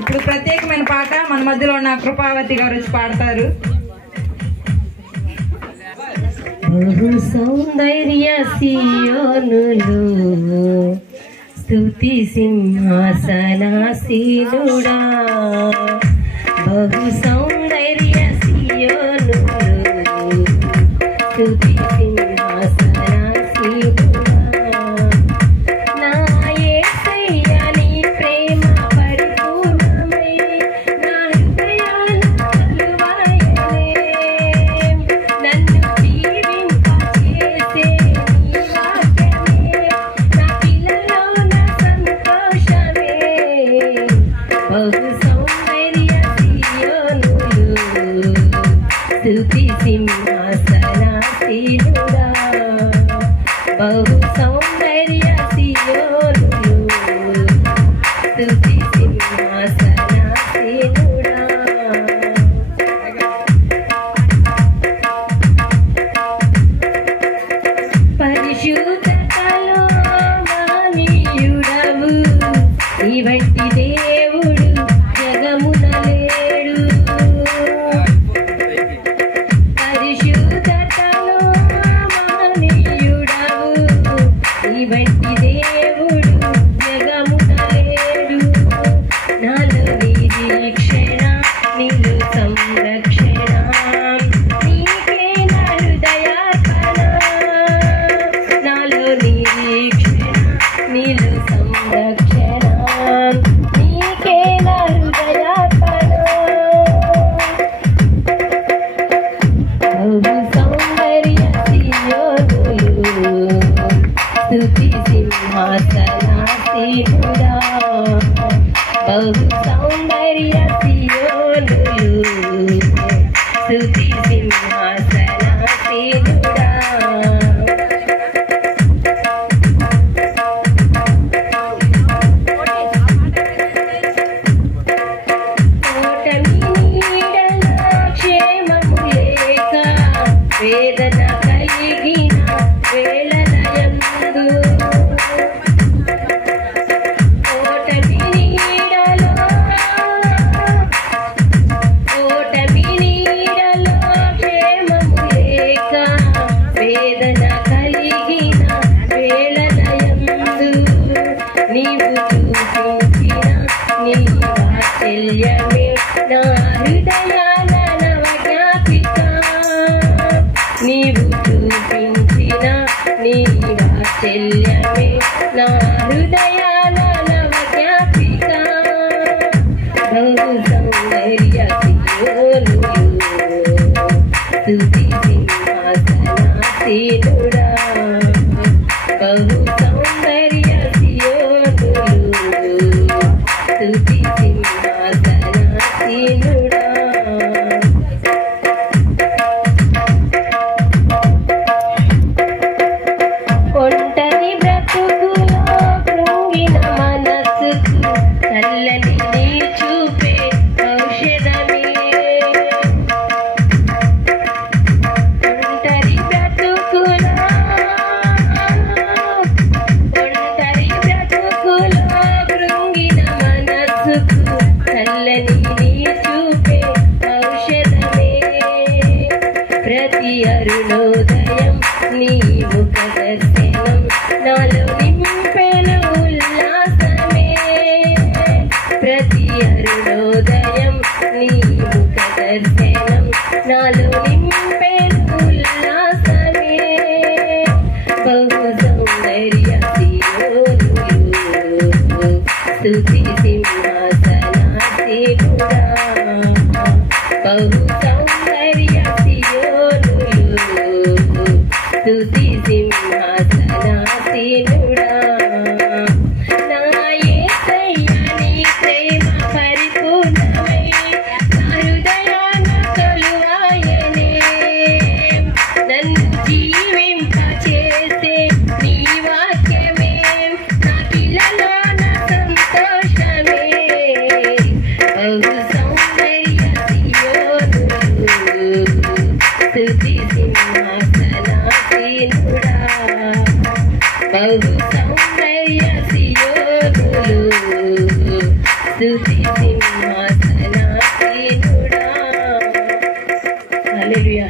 ఇప్పుడు ప్రత్యేకమైన పాట మన మధ్యలో ఉన్న కృపావతి గారు వచ్చి పాడతారు. బహు సౌందర్య సియోనులో స్తుతి సింహాసనాసీనుడా, బహు సౌందర్య సియోనులో స్తుతి సింహాసనాసీనుడా, నా యేసయ్య నీ ప్రేమ పరిపూర్ణమై నా హృదయాన కొలువాయనే, నన్ను జీవింపచేసే నీ వాక్యమే నా పిల్లలో నా సంతోషమే, బహు సౌందర్య సియోనులో స్తుతి సింహాసనాసీనుడా, బహు సౌందర్య సియోనులో స్తుతి సింహాసనాసీనుడా. పరిశుద్ధతలో మానీయుడవు, నీ వంటి దేవుడు జగమున లేడు. పరిశుద్ధతలో మానీయుడవు, నీ వంటి దేవుడు జగమున లేడు. నాలో నిరీక్షణ నీలో సంరక్షణ, నీకే నా హృదయార్పణ, నాలో నిరీక్షణ నీలో సంరక్షణ, నీకే నా హృదయార్పణ, బహు సౌందర్య సియోనులో స్తుతి సింహాసనాసీనుడా, బహు సౌందర్య సియోనులో స్తుతి సింహాసనాసీనుడా. ఓటమి నీడలో క్షేమము లేక వేదన కలిగిన వేళలయందు, ఓటమి నీడలో క్షేమము లేక వేదన కలిగిన వేళలయందు, నీవు చూపించిన నీ వాత్సల్యమే నా హృదయాన నవజ్ఞాపిక, నీవు చూపించిన నీ వాత్సల్యమే నా హృదయాన నవజ్ఞాపిక, బహు సౌందర్య సియోనులో స్తుతి సింహాసనాసీనుడా, బహు సౌందర్య సియోనులో స్తుతి సింహాసనాసీనుడా. ఒంటరి బ్రతుకులో కృంగిన మనసుకు చల్లని నీ చూపే ఔషధమే, ఒంటరి బ్రతుకులో కృంగిన మనసుకు చల్లని నీ చూపే ఔషధమే, ప్రతి అరుణోదయం నీ ముఖ దర్శనం నాలో నింపెను ఉల్లాసమే, ప్రతి అరుణోదయం నీ ముఖ దర్శనం నాలో నింపెను ఉల్లాసమే, బహు సౌందర్య సియోనులో స్తుతి సింహాసనాసీనుడా, బహు సౌందర్య సియోనులో స్తుతి సింహాసనాసీనుడా, నా యేసయ్య నీ ప్రేమ పరిపూర్ణమై నా హృదయాన కొలువాయనే, నన్ను జీవింపచేసే నీ వాక్యమే నా పిల్లలో నా సంతోషమే, బహు సౌందర్య సియోనులో సింహాసనాసీనుడా. హల్లెలూయా.